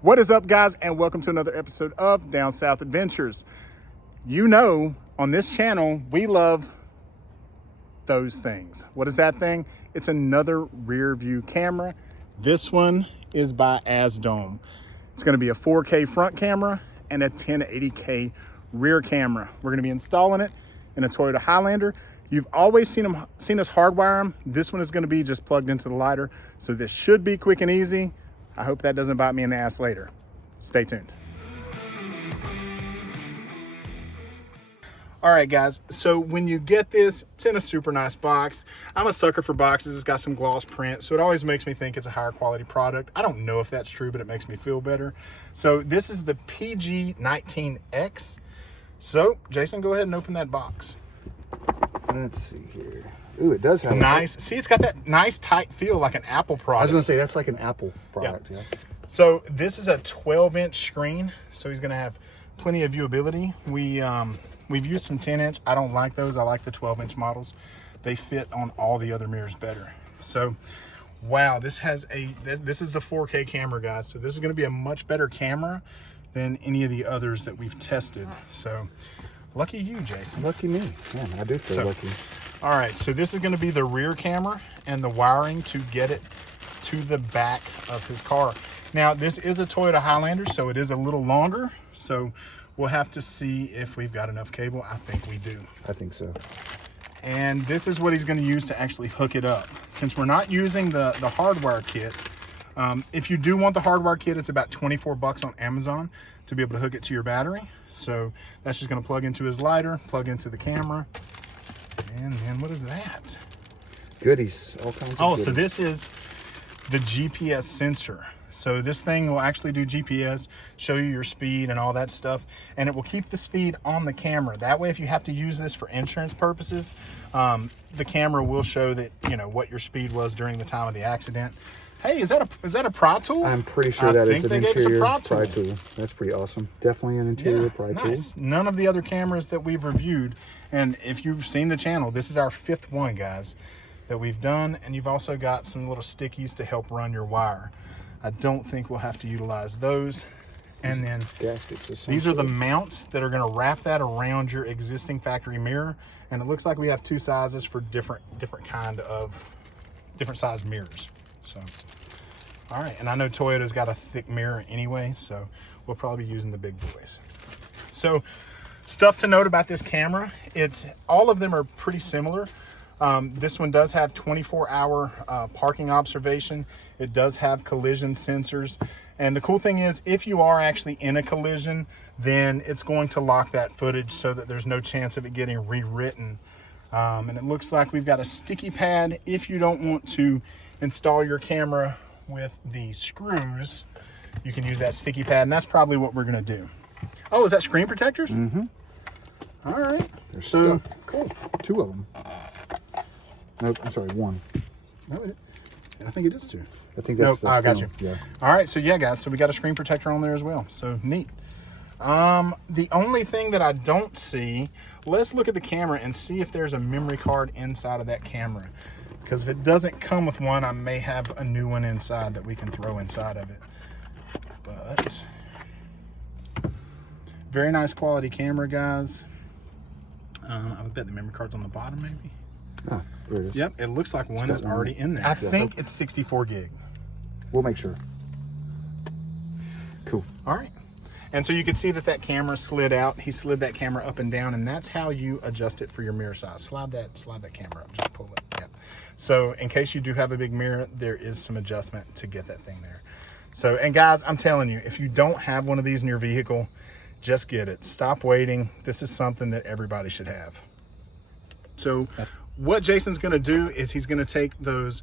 What is up, guys, and welcome to another episode of Down South Adventures. You know, on this channel, we love those things. What is that thing? It's another rear view camera. This one is by AZDOME. It's going to be a 4K front camera and a 1080K rear camera. We're going to be installing it in a Toyota Highlander. You've always seen us hardwire them. This one is going to be just plugged into the lighter, so this should be quick and easy. I hope that doesn't bite me in the ass later. Stay tuned. All right, guys, so when you get this, it's in a super nice box. I'm a sucker for boxes. It's got some gloss print, so it always makes me think it's a higher quality product. I don't know if that's true, but it makes me feel better. So this is the PG19X. So, Jason, go ahead and open that box. Let's see here. Ooh, it does have nice. See, it's got that nice tight feel like an Apple product. I was going to say that's like an Apple product. Yeah. So this is a 12-inch screen, so he's going to have plenty of viewability. We've used some 10-inch. I don't like those. I like the 12-inch models. They fit on all the other mirrors better. So, wow, this is the 4K camera, guys. So this is going to be a much better camera than any of the others that we've tested. So, lucky you, Jason. Lucky me. Man, I do feel lucky. All right, so this is going to be the rear camera and the wiring to get it to the back of his car. Now, this is a Toyota Highlander, so it is a little longer. So we'll have to see if we've got enough cable. I think we do. I think so. And this is what he's going to use to actually hook it up. Since we're not using the Hardwire kit, if you do want the Hardwire kit, it's about 24 bucks on Amazon to be able to hook it to your battery. So that's just going to plug into his lighter, plug into the camera. And then what is that? Goodies, all kinds of goodies. So this is the GPS sensor. So this thing will actually do GPS, show you your speed and all that stuff, and it will keep the speed on the camera. That way, if you have to use this for insurance purposes, the camera will show that, you know, what your speed was during the time of the accident. Hey, is that a pry tool? I'm pretty sure that is an interior pry tool. That's pretty awesome. Definitely an interior pry tool. None of the other cameras that we've reviewed, and if you've seen the channel, this is our 5th one, guys, that we've done, and you've also got some little stickies to help run your wire. I don't think we'll have to utilize those. And then these are the mounts that are going to wrap that around your existing factory mirror, and it looks like we have 2 sizes for different size mirrors. So, all right, and I know Toyota's got a thick mirror anyway, so we'll probably be using the big boys. So, stuff to note about this camera, all of them are pretty similar. This one does have 24-hour parking observation. It does have collision sensors. And the cool thing is, if you are actually in a collision, then it's going to lock that footage so that there's no chance of it getting rewritten. And it looks like we've got a sticky pad. If you don't want to install your camera with the screws, you can use that sticky pad, and that's probably what we're going to do. Oh, is that screen protectors? Mm-hmm. All right. They're so stuck. Cool. 2 of them. Nope, I'm sorry, 1. No, I think it is 2. I think that's I got you. Yeah. All right, so yeah, guys, so we got a screen protector on there as well. So neat. The only thing that I don't see, let's look at the camera and see if there's a memory card inside of that camera. Because if it doesn't come with one, I may have a new one inside that we can throw inside of it. But very nice quality camera, guys. I bet the memory card's on the bottom, maybe. Oh, there it is. Yep, it looks like one is already in there. I think it's 64 gig. We'll make sure. Cool. All right. And so you can see that camera slid out. He slid that camera up and down, and that's how you adjust it for your mirror size. Slide that camera up, just pull it. Yep. So in case you do have a big mirror, there is some adjustment to get that thing there. So, and guys, I'm telling you, if you don't have one of these in your vehicle, just get it. Stop waiting. This is something that everybody should have. So what Jason's going to do is he's going to take those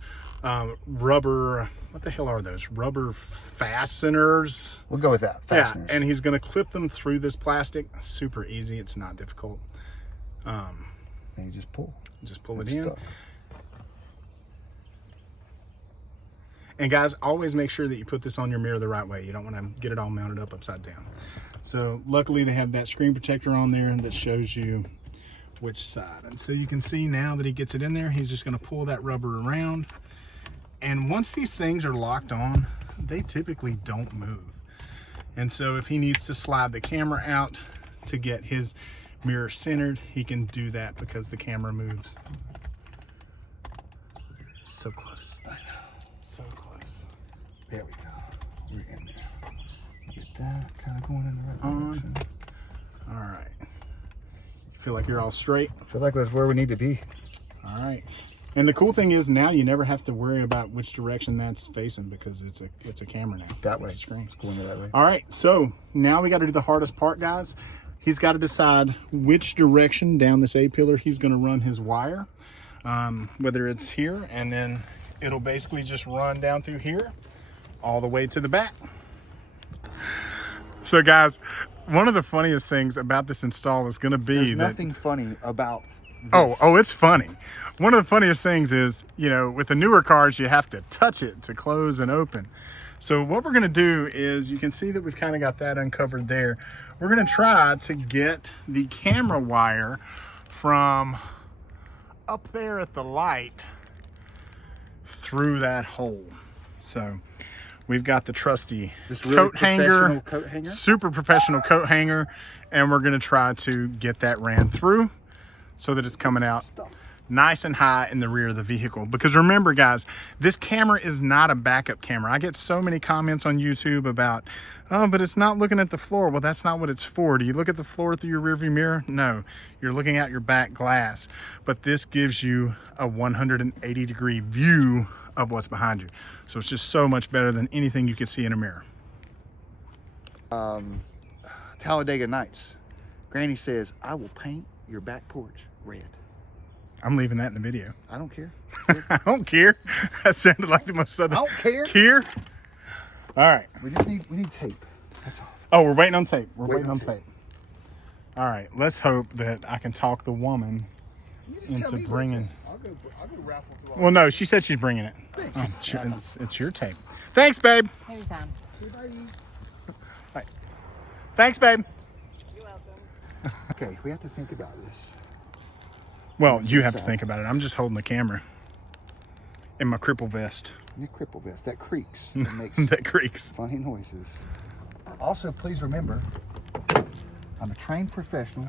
rubber, what the hell are those? Rubber fasteners. We'll go with that. Fasteners. Yeah, and he's going to clip them through this plastic. Super easy. It's not difficult. And you just pull. Just pull it in. And guys, always make sure that you put this on your mirror the right way. You don't want to get it all mounted up upside down. So luckily they have that screen protector on there that shows you which side. And so you can see now that he gets it in there, he's just going to pull that rubber around. And once these things are locked on, they typically don't move. And so if he needs to slide the camera out to get his mirror centered, he can do that because the camera moves. So close. I know. So close. There we go. We're in there. Get that kind of going in the right direction. All right. You feel like you're all straight? I feel like that's where we need to be. All right. And the cool thing is now you never have to worry about which direction that's facing because it's a camera now. That way. It's a screen. It's going that way. All right. So now we got to do the hardest part, guys. He's got to decide which direction down this A-pillar he's going to run his wire. Whether it's here, and then it'll basically just run down through here all the way to the back. So guys, one of the funniest things about this install is going to be There's nothing funny about this. Oh, it's funny. One of the funniest things is, you know, with the newer cars, you have to touch it to close and open. So what we're going to do is, you can see that we've kind of got that uncovered there. We're going to try to get the camera wire from up there at the light through that hole. So we've got the trusty coat hanger, super professional coat hanger, and we're going to try to get that ran through so that it's coming out nice and high in the rear of the vehicle. Because remember, guys, this camera is not a backup camera. I get so many comments on YouTube about, oh, but it's not looking at the floor. Well, that's not what it's for. Do you look at the floor through your rearview mirror? No, you're looking out your back glass. But this gives you a 180-degree view of what's behind you. So it's just so much better than anything you could see in a mirror. Talladega Nights. Granny says, I will paint your back porch red. I'm leaving that in the video. I don't care. I don't care. That sounded like the most southern. I don't care. Here. All right. We need tape. That's all. Oh, we're waiting on tape. We're waiting on tape. All right. Let's hope that I can talk the woman into bringing. I'll go raffle through all. Well, no, she said she's bringing it. Thanks. It's your tape. Thanks, babe. Anytime. Bye. Thanks, babe. You're welcome. Okay, we have to think about this. Well, you have to think about it. I'm just holding the camera in my cripple vest. Your cripple vest that creaks. It makes That creaks. funny noises. Also, please remember, I'm a trained professional.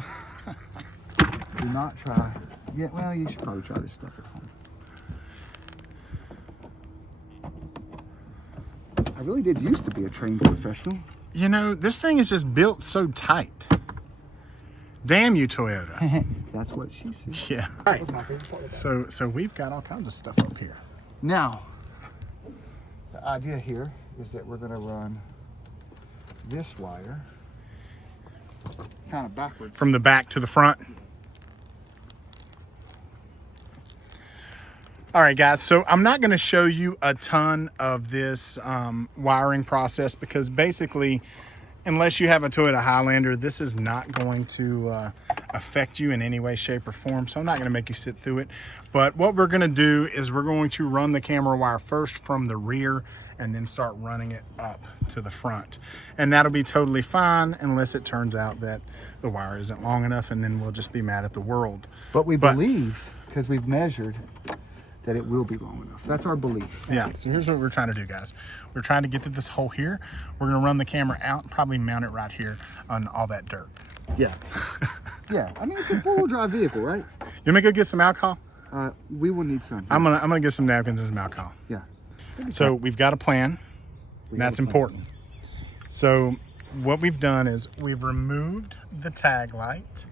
Do not try. Yeah, well, you should probably try this stuff at home. I really did used to be a trained professional. You know, this thing is just built so tight. Damn you, Toyota. That's what she said. Yeah. All right. So we've got all kinds of stuff up here. Now, the idea here is that we're going to run this wire kind of backwards. From the back to the front. All right, guys, so I'm not going to show you a ton of this wiring process because basically, unless you have a Toyota Highlander, this is not going to affect you in any way, shape, or form. So I'm not going to make you sit through it. But what we're going to do is we're going to run the camera wire first from the rear and then start running it up to the front. And that'll be totally fine unless it turns out that the wire isn't long enough, and then we'll just be mad at the world. But we believe, because we've measured, that it will be long enough. That's our belief. Yeah, so here's what we're trying to do, guys. We're trying to get to this hole here. We're gonna run the camera out and probably mount it right here on all that dirt. Yeah. Yeah, I mean, it's a four-wheel drive vehicle, right? You want me to go get some alcohol? We will need some. I'm gonna get some napkins and some alcohol. Yeah. So we've got a plan, and that's important. So what we've done is we've removed the tag light,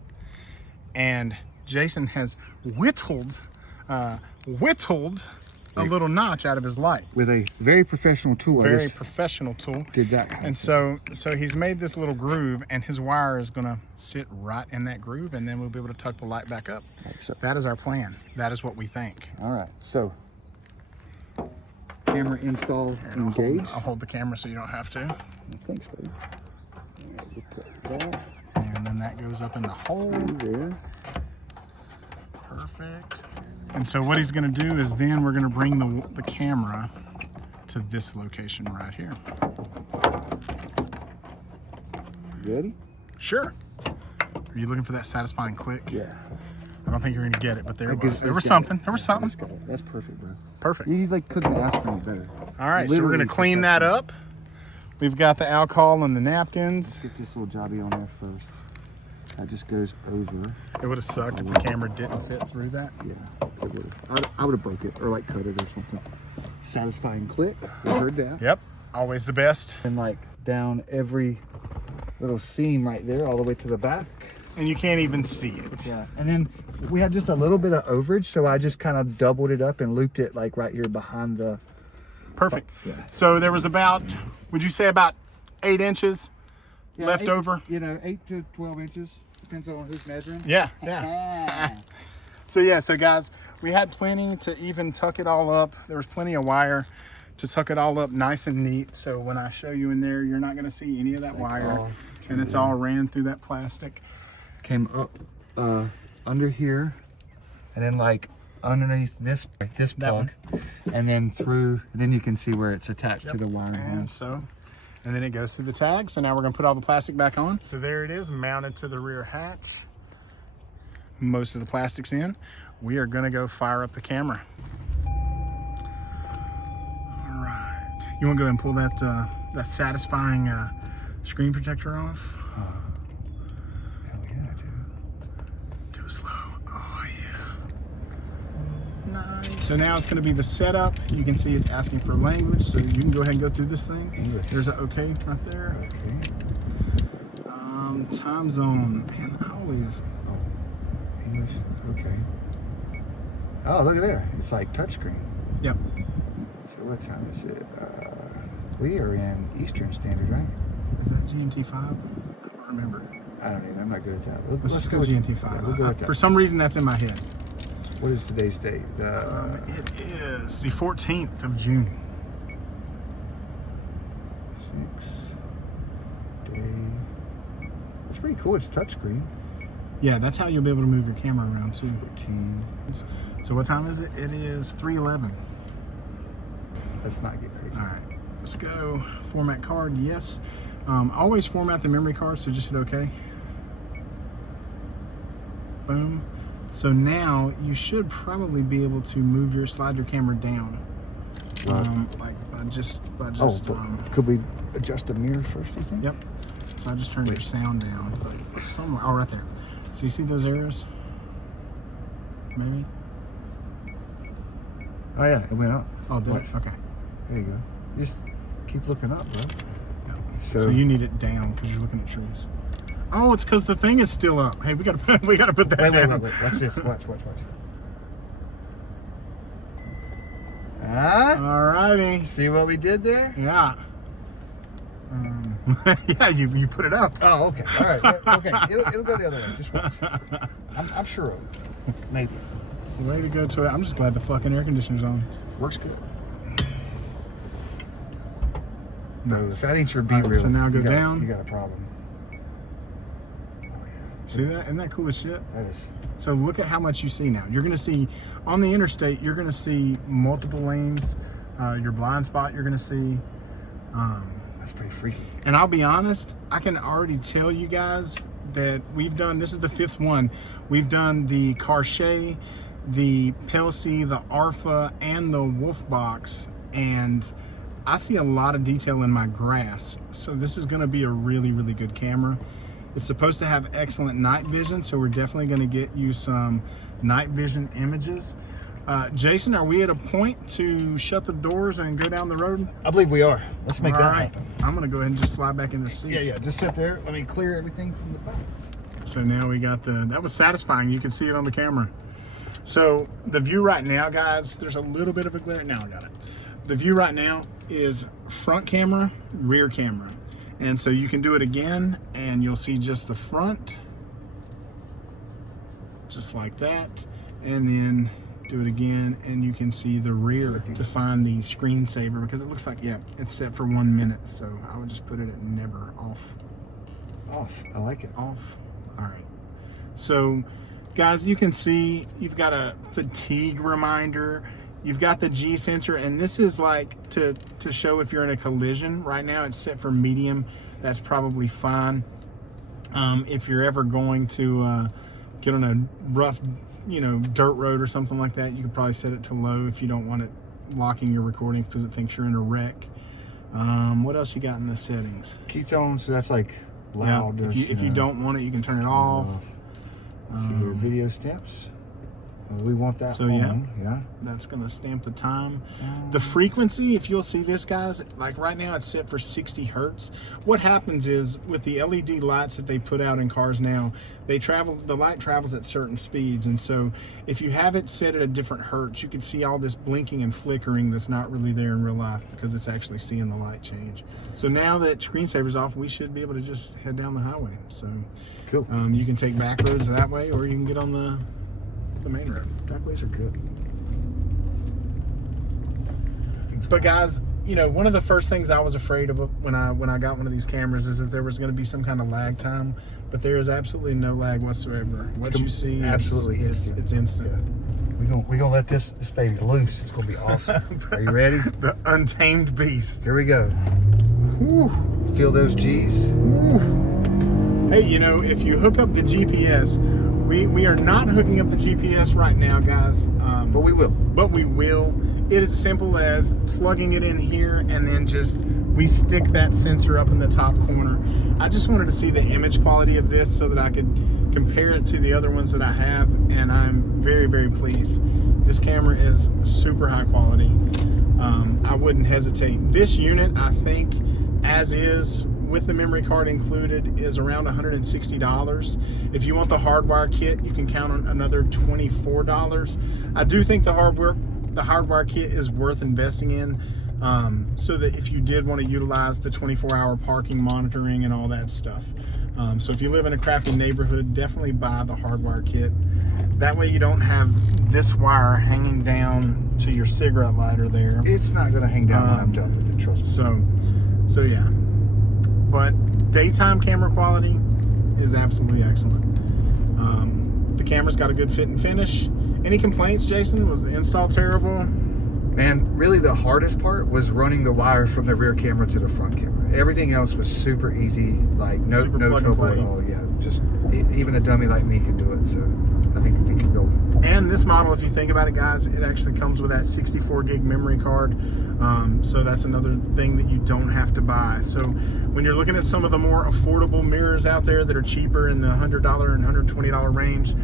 and Jason has whittled a little notch out of his light. With a very professional tool. Very professional tool. Did that kind and of thing. so he's made this little groove, and his wire is gonna sit right in that groove, and then we'll be able to tuck the light back up. Right, so, that is our plan. That is what we think. All right, so camera install engaged. I'll hold the camera so you don't have to. Thanks, buddy. All right, we'll put that and then that goes up in the hole. there. Perfect. And so what he's gonna do is then we're gonna bring the camera to this location right here. Ready? Sure. Are you looking for that satisfying click? Yeah. I don't think you're gonna get it, but there it was. There was something. There was something. That's perfect, bro. Perfect. You like couldn't ask for any better. All right, so we're gonna clean that up. We've got the alcohol and the napkins. Get this little jobby on there first. That just goes over. It would have sucked if the camera didn't fit through that. Yeah, it would have. I would have broke it or like cut it or something. Satisfying click. We heard that. Yep, always the best. And like down every little seam right there, all the way to the back. And you can't even see it. Yeah, and then we had just a little bit of overage, so I just kind of doubled it up and looped it like right here behind the. Perfect. Yeah. So there was about, would you say about 8 inches left 8, over? 8 to 12 inches. Depends on who's measuring. Yeah, yeah. So guys, we had plenty to even tuck it all up. There was plenty of wire to tuck it all up nice and neat. So when I show you in there, you're not gonna see any of that wire. And it's all ran through that plastic. Came up under here, and then like underneath this plug, and then through, and then you can see where it's attached to the wiring harness. And then it goes through the tag. So now we're gonna put all the plastic back on. So there it is, mounted to the rear hatch. Most of the plastic's in. We are gonna go fire up the camera. All right. You wanna go ahead and pull that that satisfying screen protector off? Hell yeah, dude. Too slow. Oh yeah. Nice. So now it's going to be the setup. You can see it's asking for language, so you can go ahead and go through this thing. English. There's an OK right there. Okay. Time zone. Man, I always. Oh, English. Okay. Oh, look at there. It's like touchscreen. Yep. So what time is it? We are in Eastern Standard, right? Is that GMT 5? I don't remember. I don't either. I'm not good at that. Let's just go GMT 5. Yeah, we'll go with that. For some reason, that's in my head. What is today's date? It is the 14th of June. 6 day. That's pretty cool. It's touchscreen. Yeah, that's how you'll be able to move your camera around too. 14. So what time is it? It is 3:11. Let's not get crazy. All right, let's go. Format card, yes. Always format the memory card, so just hit OK. Boom. So now you should probably be able to slide your camera down. Like by just could we adjust the mirror first, do you think? Yep. So I just turned your sound down, but somewhere, oh, right there. So you see those arrows? Maybe? Oh yeah, it went up. Oh, did it? Okay. There you go. Just keep looking up, bro. Yeah. So you need it down because you're looking at trees. Oh, it's because the thing is still up. Hey, we gotta put that down. Wait. Watch this. Watch. Ah. Alrighty. See what we did there? Yeah. Yeah, you put it up. Oh, okay. All right. Okay. It'll go the other way. Just watch. I'm sure of it. Maybe. Way to go to it. I'm just glad the fucking air conditioner's on. Works good. Bro, if that ain't your B reel. So now go down. You got a problem. See that? Isn't that cool as shit? That is. So look at how much you see now. You're going to see, on the interstate, you're going to see multiple lanes. Your blind spot you're going to see. That's pretty freaky. And I'll be honest, I can already tell you guys that we've done, this is the 5th one. We've done the Karche, the Pelsi, the Arfa, and the Wolf Box. And I see a lot of detail in my grass. So this is going to be a really, really good camera. It's supposed to have excellent night vision, so we're definitely going to get you some night vision images. Jason, are we at a point to shut the doors and go down the road? I believe we are. Let's make that happen. I'm going to go ahead and just slide back in the seat. Yeah. Just sit there. Let me clear everything from the back. So now we got that was satisfying. You can see it on the camera. So the view right now, guys, there's a little bit of a glare. Now I got it. The view right now is front camera, rear camera. And so you can do it again and you'll see just the front, just like that. And then do it again and you can see the rear to find the screensaver, because it looks like, yeah, it's set for 1 minute. So I would just put it at never off. Off, I like it. Off, all right. So guys, you can see you've got a fatigue reminder. You've got the G sensor, and this is like to show if you're in a collision. Right now it's set for medium. That's probably fine. If you're ever going to get on a rough, dirt road or something like that, you could probably set it to low if you don't want it locking your recording because it thinks you're in a wreck. What else you got in the settings? Ketone, so that's like loud. Yeah. If you don't want it, you can turn it off. See here, video steps. We want that so on. Yeah. That's gonna stamp the time. The frequency, if you'll see this, guys, like right now it's set for 60 hertz. What happens is with the LED lights that they put out in cars now, the light travels at certain speeds, and so if you have it set at a different hertz, you can see all this blinking and flickering that's not really there in real life because it's actually seeing the light change. So now that screensaver's off, we should be able to just head down the highway. So cool. You can take back roads that way, or you can get on the main road. Backways are good. But guys, you know, one of the first things I was afraid of when I got one of these cameras is that there was going to be some kind of lag time, but there is absolutely no lag whatsoever. What you see, absolutely instant. It's instant. Yeah. We're gonna let this baby loose. It's gonna be awesome. Are you ready? The untamed beast. Here we go. Woo. Feel those G's. Woo. Hey, you know, if you hook up the GPS, we are not hooking up the GPS right now, guys. But we will. But we will. It is as simple as plugging it in here, and then we stick that sensor up in the top corner. I just wanted to see the image quality of this so that I could compare it to the other ones that I have, and I'm very, very pleased. This camera is super high quality. I wouldn't hesitate. This unit, I think, as is, with the memory card included, is around $160. If you want the Hardwire kit, you can count on another $24. I do think the Hardwire kit is worth investing in, so that if you did want to utilize the 24-hour parking monitoring and all that stuff. So if you live in a crappy neighborhood, definitely buy the Hardwire kit. That way you don't have this wire hanging down to your cigarette lighter there. It's not going to hang down when I'm done with it, trust me. So yeah. But daytime camera quality is absolutely excellent. The camera's got a good fit and finish. Any complaints, Jason? Was the install terrible? And really the hardest part was running the wire from the rear camera to the front camera. Everything else was super easy, like no trouble at all. Yeah, just even a dummy like me could do it. So I think you go. And this model, if you think about it, guys, it actually comes with that 64 gig memory card. So that's another thing that you don't have to buy. So when you're looking at some of the more affordable mirrors out there that are cheaper in the $100 and $120 range,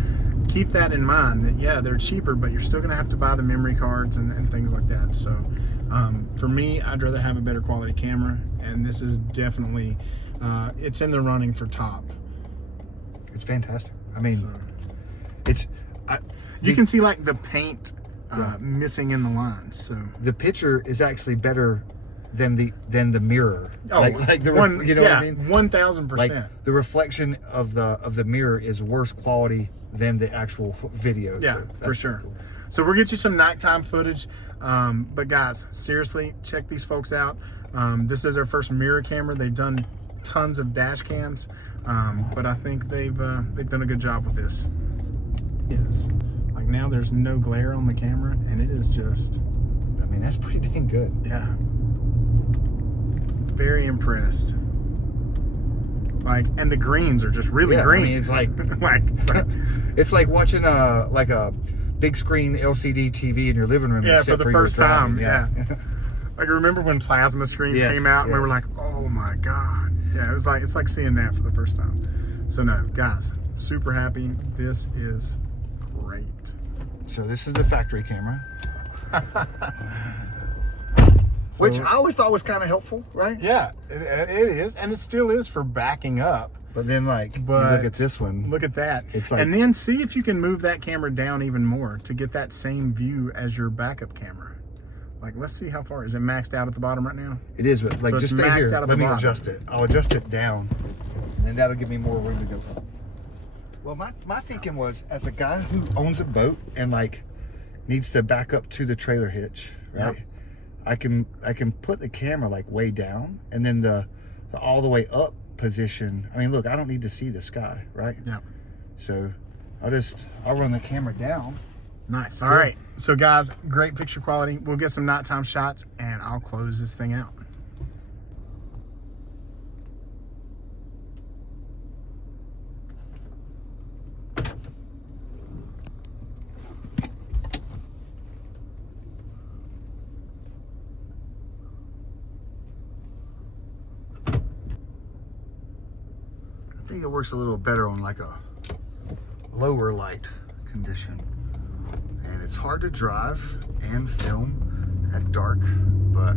keep that in mind, that yeah, they're cheaper, but you're still going to have to buy the memory cards and things like that. So for me, I'd rather have a better quality camera, and this is definitely it's in the running for top. It's fantastic. I mean, you can see like the paint missing in the lines. So the picture is actually better than the mirror. Oh, like the one, you know what I mean? 1000%. Like the reflection of the mirror is worse quality than the actual video. Yeah, so for sure. Cool. So we'll get you some nighttime footage. But guys, seriously, check these folks out. This is their first mirror camera. They've done tons of dash cams, but I think they've done a good job with this. Yes. Like now there's no glare on the camera, and it is just, I mean, that's pretty dang good. Yeah. Very impressed. Like, and the greens are just really green. I mean, it's like, it's like watching a big screen LCD TV in your living room. Yeah, for the first time. Yeah. Like, remember when plasma screens came out and we were like, oh my God. Yeah, it's like seeing that for the first time. So no, guys, super happy. This is great. So this is the factory camera. Which I always thought was kind of helpful, right? Yeah, it is, and it still is for backing up. But then, like, you look at this one. Look at that. It's like, and then see if you can move that camera down even more to get that same view as your backup camera. Like, let's see how far. Is it maxed out at the bottom right now? It is, but like, so just stay here. Let me adjust it. I'll adjust it down, and that'll give me more room to go. Well, my thinking was, as a guy who owns a boat and like needs to back up to the trailer hitch, right? Yep. I can put the camera like way down, and then the all the way up position. I mean, look, I don't need to see the sky, right? Yeah. So I'll run the camera down. Nice. All right. So guys, great picture quality. We'll get some nighttime shots, and I'll close this thing out. think it works a little better on like a lower light condition. And it's hard to drive and film at dark, but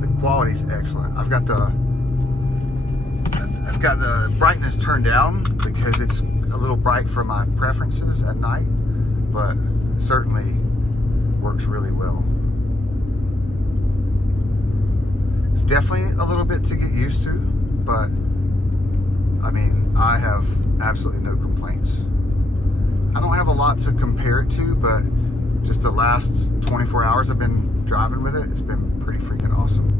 the quality's excellent. I've got the brightness turned down because it's a little bright for my preferences at night, but it certainly works really well. It's definitely a little bit to get used to, but I mean, I have absolutely no complaints. I don't have a lot to compare it to, but just the last 24 hours I've been driving with it, it's been pretty freaking awesome.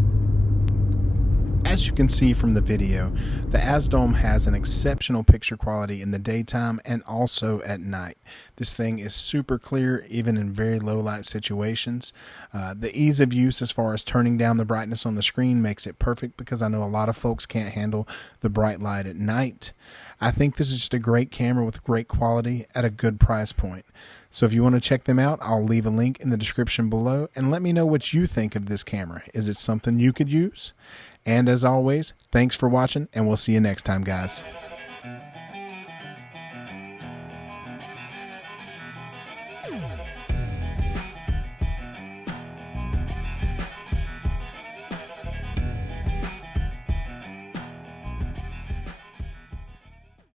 As you can see from the video, the AZDOME has an exceptional picture quality in the daytime and also at night. This thing is super clear even in very low light situations. The ease of use as far as turning down the brightness on the screen makes it perfect because I know a lot of folks can't handle the bright light at night. I think this is just a great camera with great quality at a good price point. So if you want to check them out, I'll leave a link in the description below and let me know what you think of this camera. Is it something you could use? And as always, thanks for watching and we'll see you next time, guys.